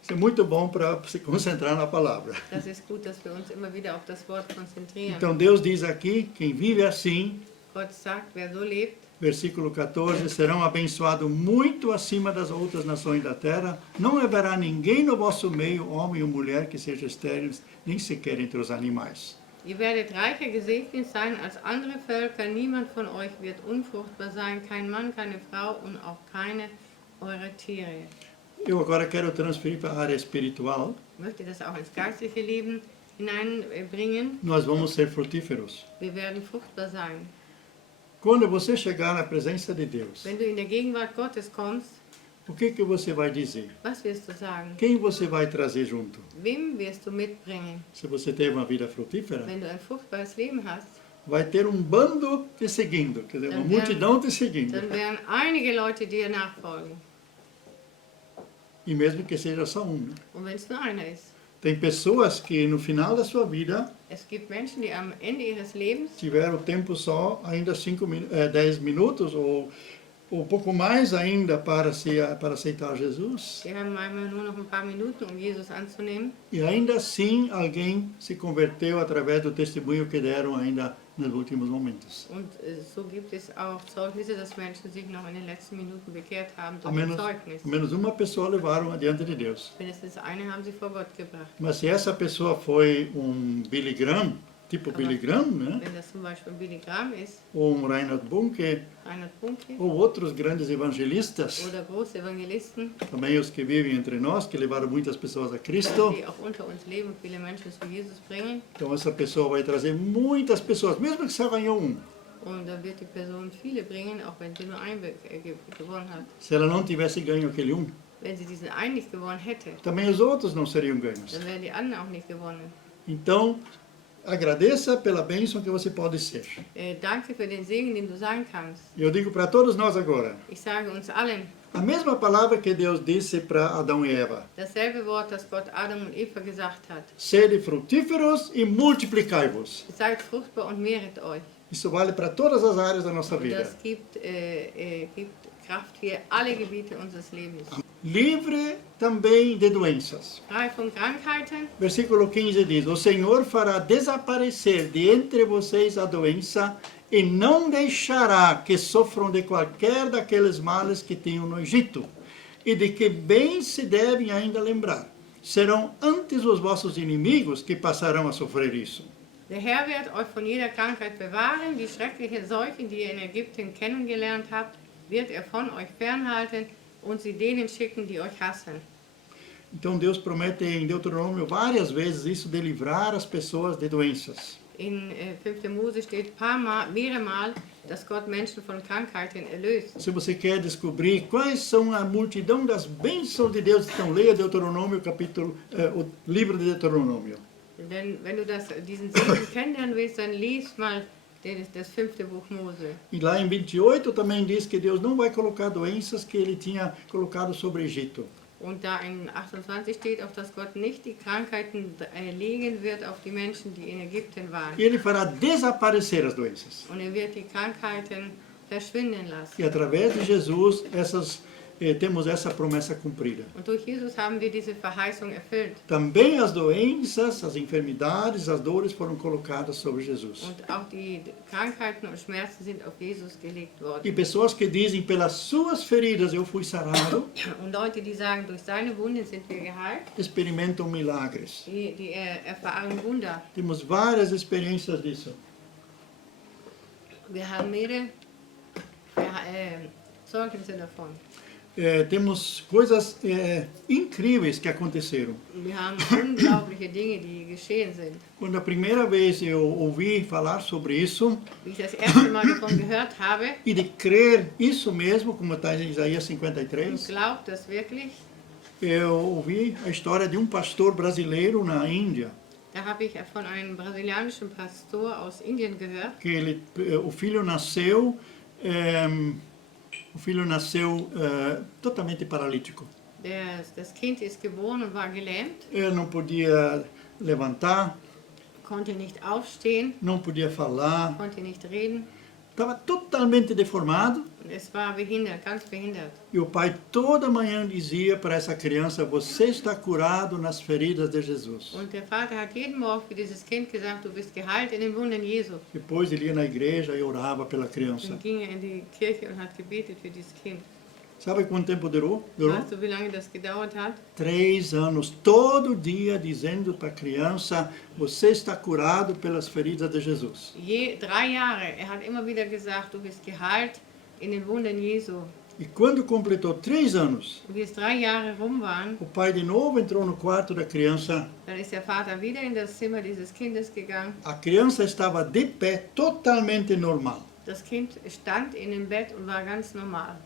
Isso é muito bom para se concentrar na palavra. Das ist gut, dass wir uns immer wieder auf das Wort konzentrieren. Então Deus diz aqui, quem vive assim, Gott sagt, wer so lebt, Versículo 14, serão abençoados muito acima das outras nações da terra. Não haverá ninguém no vosso meio, homem ou mulher, que seja estéril, nem sequer entre os animais. Ihr werdet reicher gesegnet sein als andere Völker. Niemand von euch wird unfruchtbar sein, kein Mann, keine Frau und auch keine eurer Tiere. Eu agora quero transferir para a área espiritual. Ich möchte das auch ins geistliche Leben hineinbringen. Nós vamos ser frutíferos. Wir werden fruchtbar sein. Quando você chegar na presença de Deus, Wenn du in der Gegenwart Gottes kommst, o que você vai dizer? was wirst du sagen? Quem você vai trazer junto? Wem wirst du mitbringen? Se você teve uma vida frutífera, Wenn du ein fruchtbares Leben hast, vai ter um bando te seguindo, quer dizer, uma multidão te seguindo. dann werden einige Leute dir nachfolgen. E mesmo que seja só um. Né? Und wenn es nur einer ist. Tem pessoas que no final da sua vida Es gibt Menschen, die am Ende ihres Lebens tiveram tempo só, ainda 10 minutos ou pouco mais ainda para aceitar Jesus. die haben einmal nur noch ein paar Minuten, um Jesus anzunehmen. E ainda assim alguém se converteu através do testemunho que deram ainda nos últimos momentos. Und so gibt es auch Zeugnisse, dass Menschen sich noch in den letzten Minuten bekehrt haben Ao durch ein Zeugnis. menos uma pessoa levaram adiante de Deus. Mindestens eine haben sie vor Gott gebracht. Mas se essa pessoa foi Billy Graham, tipo Billy Graham, né? Wenn das zum Beispiel Billy Graham ist, Ou Reinhard Bunke, Reinhard Bunke ou outros grandes evangelistas, oder große Evangelisten, também os que vivem entre nós, que levaram muitas pessoas a Cristo. die auch unter uns leben und viele Menschen zu Jesus bringen. Então essa pessoa vai trazer muitas pessoas, mesmo que só ganhou um. Und da wird die Person viele bringen, auch wenn sie nur einen gewonnen hat. Se ela não tivesse ganho aquele um, Wenn sie diesen einen nicht gewonnen hätte, também os outros não seriam ganhos. dann wären die anderen auch nicht gewonnen. Então, agradeça pela bênção que você pode ser. Danke für den Segen, den du sein kannst. Eu digo para todos nós agora, Ich sage uns allen, a mesma palavra que Deus disse para Adão e Eva. dasselbe Wort, das Gott Adam und Eva gesagt hat. Sede frutíferos e multiplicai-vos. Seid fruchtbar und mehret euch. Isso vale para todas as áreas da nossa Und vida. das gibt Kraft für alle Gebiete unseres Lebens. Livre também de doenças. Frei von Krankheiten. Versículo 15 diz: O Senhor fará desaparecer de entre vocês a doença e não deixará que sofram de qualquer daqueles males que tinham no Egito, e de que bem se devem ainda lembrar. Serão antes os vossos inimigos que passarão a sofrer isso. Der Herr wird euch von jeder Krankheit bewahren. Die schreckliche Seuche, die ihr in Ägypten kennengelernt habt, wird er von euch fernhalten und sie denen schicken, die euch hassen. Então Deus promete em Deuteronômio várias vezes isso de livrar as pessoas de doenças. In 5. Mose steht mehrere Mal, dass Gott Menschen von Krankheiten erlöst. Se você quer descobrir quais são a multidão das bênçãos de Deus, então leia Deuteronômio, o livro de Deuteronômio. Denn wenn du diesen Segen kennenlernen willst, dann lies mal das 5. Buch Mose. E lá em 28 também diz que Deus não vai colocar doenças que ele tinha colocado sobre o Egito. Und da in 28 steht auch, dass Gott nicht die Krankheiten legen wird auf die Menschen, die in Ägypten waren. E ele fará desaparecer as doenças. Und er wird die Krankheiten verschwinden lassen. E através de Jesus, temos essa promessa cumprida. Und durch Jesus haben wir diese Verheißung erfüllt. Também as doenças, as enfermidades, as dores foram colocadas sobre Jesus. Und auch die Krankheiten und Schmerzen sind auf Jesus gelegt E worden. pessoas que dizem, pelas suas feridas eu fui sarado, Und Leute, die sagen, durch seine Wunden sind wir geheilt, experimentam milagres. die erfahren Wunder. Temos várias experiências disso. Wir haben mehrere Zeugnisse davon. Temos coisas incríveis que aconteceram. Wir haben unglaubliche Dinge, die geschehen sind. Quando a primeira vez eu ouvi falar sobre isso, Wie ich das erste Mal davon gehört habe e de crer isso mesmo, como está em Isaías und 53, glaubt das wirklich, eu ouvi a história de pastor brasileiro na Índia, da habe ich von einem brasilianischen Pastor aus Indien gehört, que o filho nasceu totalmente paralítico. das Kind ist geboren und war gelähmt, Ele não podia levantar, konnte nicht aufstehen, não podia falar, konnte nicht reden. estava totalmente deformado. Und es war behindert, ganz behindert. E o pai toda manhã dizia para essa criança: você está curado nas feridas de Jesus. Und der Vater hat jeden Morgen für dieses Kind gesagt, du bist geheilt in den Wunden Jesu. Depois ele ia na igreja e orava pela Dann criança. ging er in die Kirche und hat gebetet für dieses Kind. Sabe quanto tempo durou? Weißt du, wie lange das gedauert hat? 3 anos, todo dia dizendo para a criança: você está curado pelas feridas de Jesus. 3 Jahre. Er hat immer wieder gesagt, du bist geheilt in den Wunden Jesu. E quando completou 3 anos, Und wie es 3 Jahre rum waren, o pai de novo entrou no quarto da criança. dann ist der Vater wieder in das Zimmer dieses Kindes gegangen. A criança estava de pé, totalmente normal. Das Kind stand in dem Bett und war ganz normal.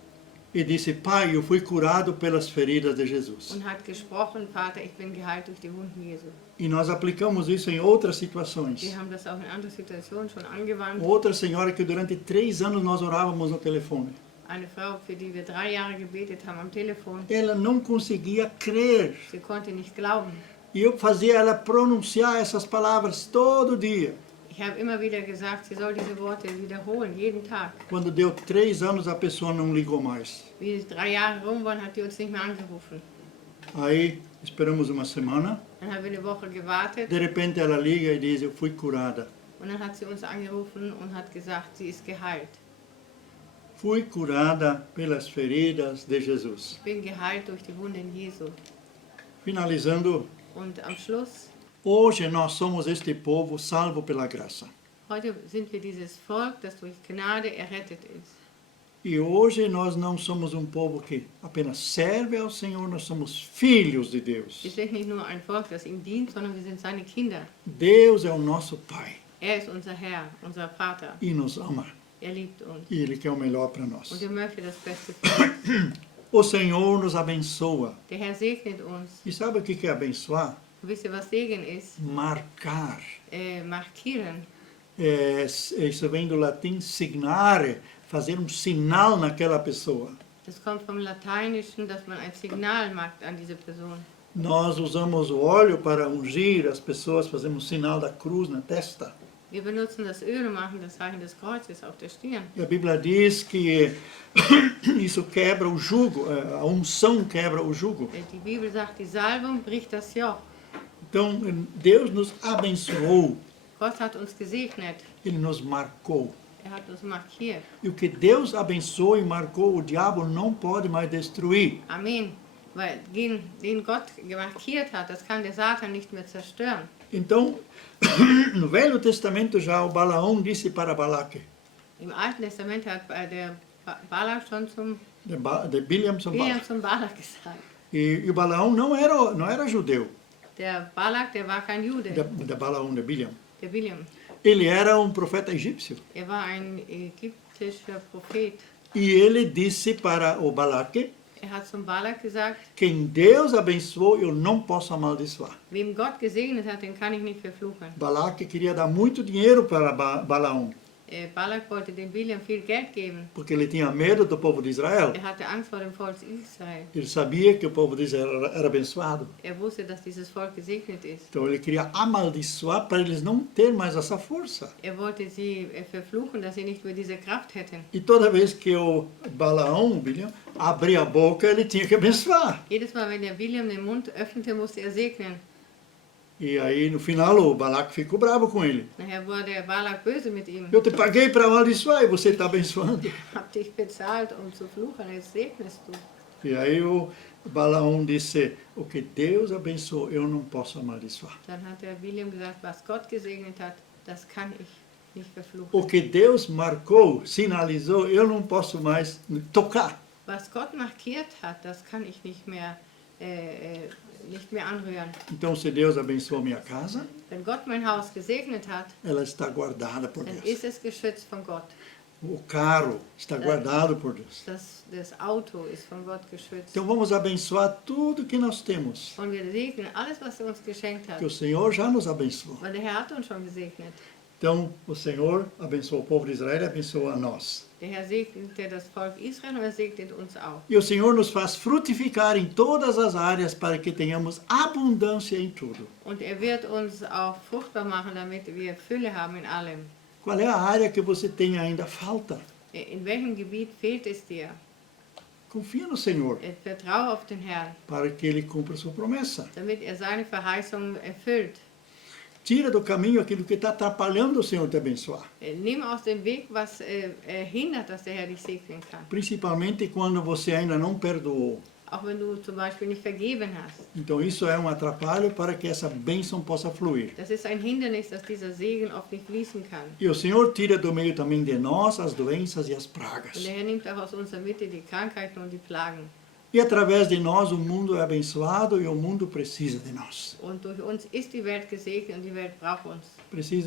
E disse: pai, eu fui curado pelas feridas de Jesus. Und hat gesprochen, Vater, ich bin geheilt durch die Wunden Jesu. E nós aplicamos isso em outras situações. Wir haben das auch in anderen Situationen schon angewandt. Outra senhora que durante 3 anos nós orávamos no telefone. Eine Frau, für die wir 3 Jahre gebetet haben am Telefon, Ela não conseguia crer. sie konnte nicht glauben. E eu fazia ela pronunciar essas palavras todo dia. Ich habe immer wieder gesagt, sie soll diese Worte wiederholen, jeden Tag. Quando deu 3 anos, a pessoa não ligou mais. Wie es 3 Jahre rum waren, hat die uns nicht mehr angerufen. Aí esperamos uma semana. Dann haben wir eine Woche gewartet De repente ela liga e diz: eu fui curada. und dann hat sie uns angerufen und hat gesagt, sie ist geheilt. Fui curada pelas feridas de Jesus. Ich bin geheilt durch die Wunden Jesu. Finalizando, Und am Schluss, hoje nós somos este povo salvo pela graça. heute sind wir dieses Volk, das durch Gnade errettet ist. E hoje nós não somos um povo que apenas serve ao Senhor, nós somos filhos de Deus. Wir sind nicht nur ein Volk, das ihm dient, sondern wir sind seine Kinder. Deus é o nosso Pai Er ist unser Herr, unser Vater. e nos ama. Er liebt uns. E Ele quer o melhor para Und nós. er möchte das Beste für uns. O Senhor nos abençoa. Der Herr segnet uns. E sabe o que é abençoar? Und wisst ihr, was Segen ist? Marcar. Markieren. Isso vem do latim signare, fazer um sinal naquela pessoa. Das kommt vom Lateinischen, dass man ein Signal macht an diese Person. Nós usamos o óleo para ungir as pessoas, fazemos sinal da cruz na testa. Wir benutzen das Öl und machen das Zeichen des Kreuzes auf der Stirn. E a Bíblia diz que isso quebra o jugo, a unção quebra o jugo. Die Bibel sagt, die Salbung bricht das Joch. Então, Deus nos abençoou, Gott hat uns gesegnet. Ele nos marcou. Er hat uns markiert. E o que Deus abençoou e marcou, o diabo não pode mais destruir. Amen. Weil den Gott markiert hat, das kann der Satan nicht mehr zerstören. Então, no Velho Testamento já o Balaão disse para Balaque, Im Alten Testament hat der Balak schon zum de Bileam zum Biliam Balak. zum Balak gesagt. E o Balaão não era judeu, Der Balak, der war kein Jude, de Balaão, de Bileam. der Biliam. Ele era um profeta egípcio. Er war ein ägyptischer Prophet. E ele disse para o Balaque, Er hat zum Balak gesagt, quem Deus abençoou, eu não posso amaldiçoar. wem Gott gesegnet hat, den kann ich nicht verfluchen. Balaque queria dar muito dinheiro para Balaão, Balak wollte dem Biliam viel Geld geben. porque ele tinha medo do povo de Israel. Er hatte Angst vor dem Volk Israel. Ele sabia que o povo de Israel era abençoado. Er wusste, dass dieses Volk gesegnet ist. Então ele queria amaldiçoar para eles não ter mais essa força. Er wollte sie verfluchen, dass sie nicht mehr diese Kraft hätten. E toda vez que o Balaão, o Bileam, abria a boca, ele tinha que abençoar. Jedes Mal, wenn der Biliam den Mund öffnete, musste er segnen. E aí, no final, o Balaque ficou bravo com ele. Nachher war der Balak böse mit ihm. Eu te paguei para amaldiçoar e você está abençoando. Hab dich bezahlt, um zu fluchen, jetzt segnest du. E aí o Balaão disse, o que Deus abençoou, eu não posso amaldiçoar. Dann hat der Biliam gesagt, was Gott gesegnet hat, das kann ich nicht verfluchen. O que Deus marcou, sinalizou, eu não posso mais tocar. Was Gott markiert hat, das kann ich nicht mehr anrühren. Então, se Deus abençoou minha casa, Wenn Gott mein Haus gesegnet hat, ela está guardada por dann Deus. ist es geschützt von Gott. O carro está guardado por Deus. Das Auto ist von Gott geschützt. Então, vamos abençoar tudo que nós temos, Und wir segnen alles, was er uns geschenkt hat. que o Senhor já nos abençoou. Weil der Herr hat uns schon gesegnet. Então, o Senhor abençoou o povo de Israel e abençoou a nós. Der Herr segnete das Volk Israel und er segnet uns auch. E o Senhor nos faz frutificar em todas as áreas para que tenhamos abundância em tudo. Und er wird uns auch fruchtbar machen, damit wir Fülle haben in allem. Qual é a área que você tem ainda falta? In welchem Gebiet fehlt es dir? Confia no Senhor Vertraue auf den Herrn, para que Ele cumpra sua promessa. damit er seine Verheißung erfüllt. Tira do caminho aquilo que está atrapalhando o Senhor te abençoar. Nimm aus dem Weg, was hindert, dass der Herr dich segnen kann. Principalmente quando você ainda não perdoou. Auch wenn du zum Beispiel nicht vergeben hast. Então isso é um atrapalho para que essa bênção possa fluir. Das ist ein Hindernis, dass dieser Segen auf dich fließen kann. E o Senhor tira do meio também de nós as doenças e as pragas. Und der Herr nimmt auch aus unserer Mitte die Krankheiten und die Plagen. E através de nós o mundo é abençoado e o mundo precisa de nós. Und durch uns ist die Welt gesegnet und die Welt braucht uns.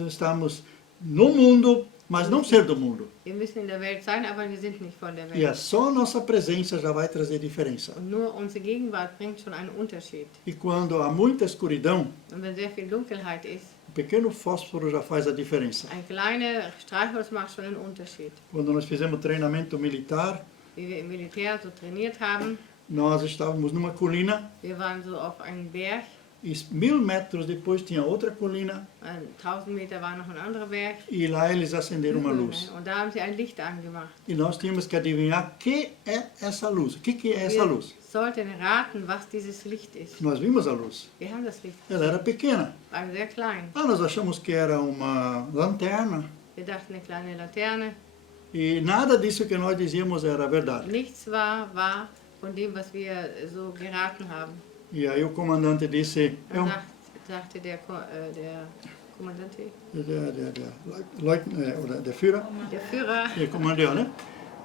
Estamos no mundo, mas não ser do mundo. Wir müssen in der Welt sein, aber wir sind nicht von der E a Welt. só nossa presença já vai trazer diferença. Und nur unsere Gegenwart bringt schon einen Unterschied. E quando há muita escuridão, Und wenn sehr viel Dunkelheit ist, um pequeno fósforo já faz a diferença. ein kleiner Streichholz macht schon einen Unterschied. Quando nós fizemos treinamento militar, Wie wir im Militär so trainiert haben, nós estávamos numa colina wir waren so auf einem Berg, e 1000 metros depois tinha outra colina 1000 Meter war noch ein anderer Berg. e lá eles acenderam uma luz. Und da haben sie ein Licht angemacht. E nós tínhamos que adivinhar o que é essa luz. O que é essa Wir luz? sollten raten, was dieses Licht ist. Nós vimos a luz. Wir haben das Licht, Ela era pequena. war sehr klein. Nós achamos que era uma lanterna. Wir dachten, eine kleine Laterne. E nada disso que nós dizíamos era verdade. Nichts war von dem, was wir so geraten haben. E aí o comandante disse, Dann sagte der Kommandante, der Führer, der Führer, o comandante, né?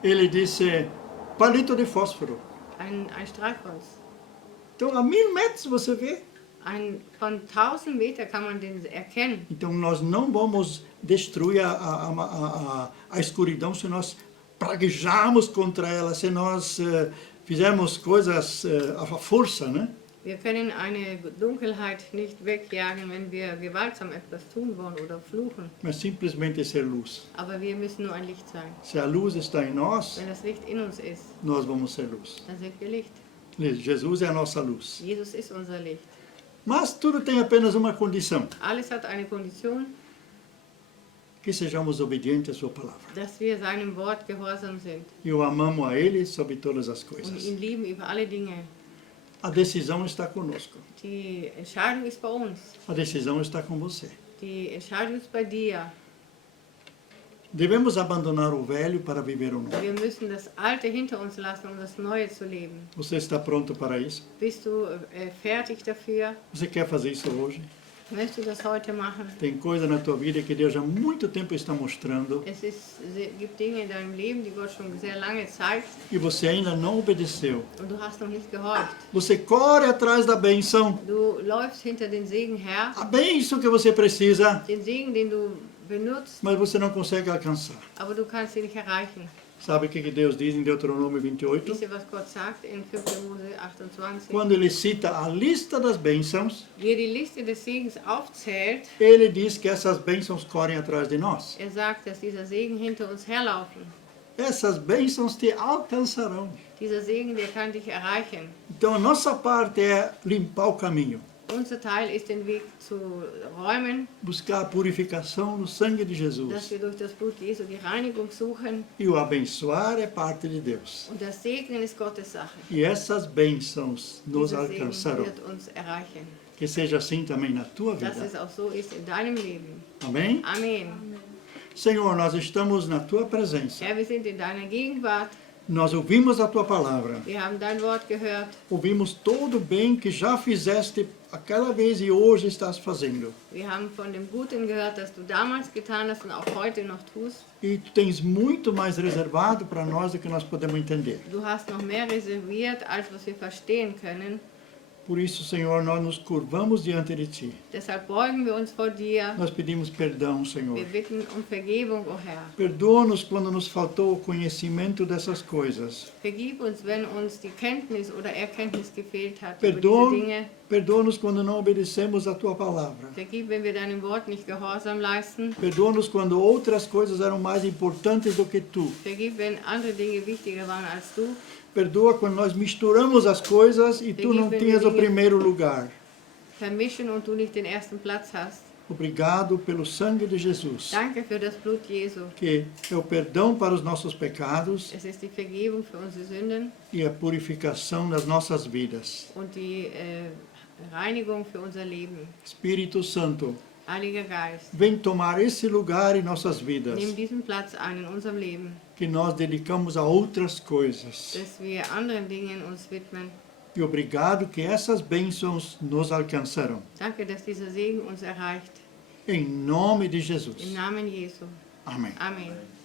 Ele disse, palito de fósforo. ein Streichholz. Então, a 1000 metros você vê. Von 1000 Meter kann man den erkennen. Então, nós não vamos destruir a escuridão se nós praguejarmos contra ela, se nós fizermos coisas à força, né? Wir können eine Dunkelheit nicht wegjagen, wenn wir gewaltsam etwas tun wollen oder fluchen. Mas simplesmente ser luz. Aber wir müssen nur ein Licht sein. Se a luz está em nós, Wenn das Licht in uns ist, nós vamos ser luz. dann sind wir Licht. Jesus é a nossa luz. Jesus ist unser Licht. Mas tudo tem apenas uma condição, Alles hat eine Kondition, que sejamos obedientes à sua palavra. dass wir seinem Wort gehorsam sind E o amamos a Ele sobre todas as und coisas. ihn lieben über alle Dinge. A decisão está conosco. Die Entscheidung ist bei uns. A decisão está com você. Die Entscheidung ist bei dir. Devemos abandonar o velho para viver o novo. Wir müssen das Alte hinter uns lassen, um das Neue zu leben. Você está pronto para isso? Bist du fertig dafür? Você quer fazer isso hoje? Willst du das heute machen? Tem coisa na tua vida que Deus há muito tempo está mostrando Es gibt Dinge in deinem Leben, die Gott schon sehr lange zeigt e você ainda não obedeceu. und du hast noch nicht gehorcht. Você corre atrás da bênção, Du läufst hinter den Segen her, a bênção que você precisa, den Segen, den du benutzt, mas você não consegue alcançar. aber du kannst ihn nicht erreichen. Sabe o que Deus diz em Deuteronômio 28? Wisst ihr, was Gott sagt in 5. Mose 28? Quando ele cita a lista das bênçãos, Wie er die Liste des Segens aufzählt, ele diz que essas bênçãos correm atrás de nós. sagt, dass dieser Segen hinter uns herlaufen. Essas bênçãos te alcançarão. Dieser Segen, der kann dich erreichen. Então a nossa parte é limpar o caminho, Unser Teil ist, den Weg zu räumen, buscar a purificação no sangue de dass Jesus. wir durch das Blut Jesu die Reinigung suchen. E o abençoar é parte de Deus. Und das Segnen ist Gottes Sache. E essas bênçãos nos Dieser Segen alcançarão. wird uns erreichen. Que seja assim também na tua Dass es vida. auch so ist in deinem Leben. Amém? Amen. Senhor, nós estamos na tua presença. Herr, wir sind in deiner Gegenwart. Nós ouvimos a tua palavra. Wir haben dein Wort gehört. Ouvimos todo o bem que já fizeste aquela vez e hoje estás fazendo. Wir haben von dem Guten gehört, das du damals getan hast und auch heute noch tust. E tu tens muito mais reservado para nós do que nós podemos entender. Du hast noch mehr reserviert, als was wir verstehen können. Por isso, Senhor, nós nos curvamos diante de Ti. Deshalb beugen wir uns vor dir. Nós pedimos perdão, Senhor. Wir bitten um Vergebung, o Herr. Perdoa-nos quando nos faltou o conhecimento dessas coisas. Vergib uns, wenn uns die Kenntnis oder Erkenntnis gefehlt hat Perdoa- über diese Dinge. Perdoa-nos quando não obedecemos a Tua palavra. Vergib, wenn wir deinem Wort nicht Gehorsam leisten. Perdoa-nos quando outras coisas eram mais importantes do que Tu. Vergib, wenn andere Dinge wichtiger waren als du. Perdoa quando nós misturamos as coisas e Tu não tinhas o primeiro lugar. Vermischen und du nicht den ersten Platz hast. Obrigado pelo sangue de Jesus, Danke für das Blut Jesu. que é o perdão para os nossos pecados Es ist die Vergebung für unsere Sünden e a purificação das nossas vidas. und die Reinigung für unser Leben. Espírito Santo, Heiliger Geist, vem tomar esse lugar em nossas vidas, nimm diesen Platz ein in unserem Leben, que nós dedicamos a outras coisas. dass wir anderen Dingen uns widmen. E obrigado que essas bênçãos nos alcançarão. Danke, dass dieser Segen uns erreicht. Em nome de Im Jesus. Namen Jesu. Amém. Amen.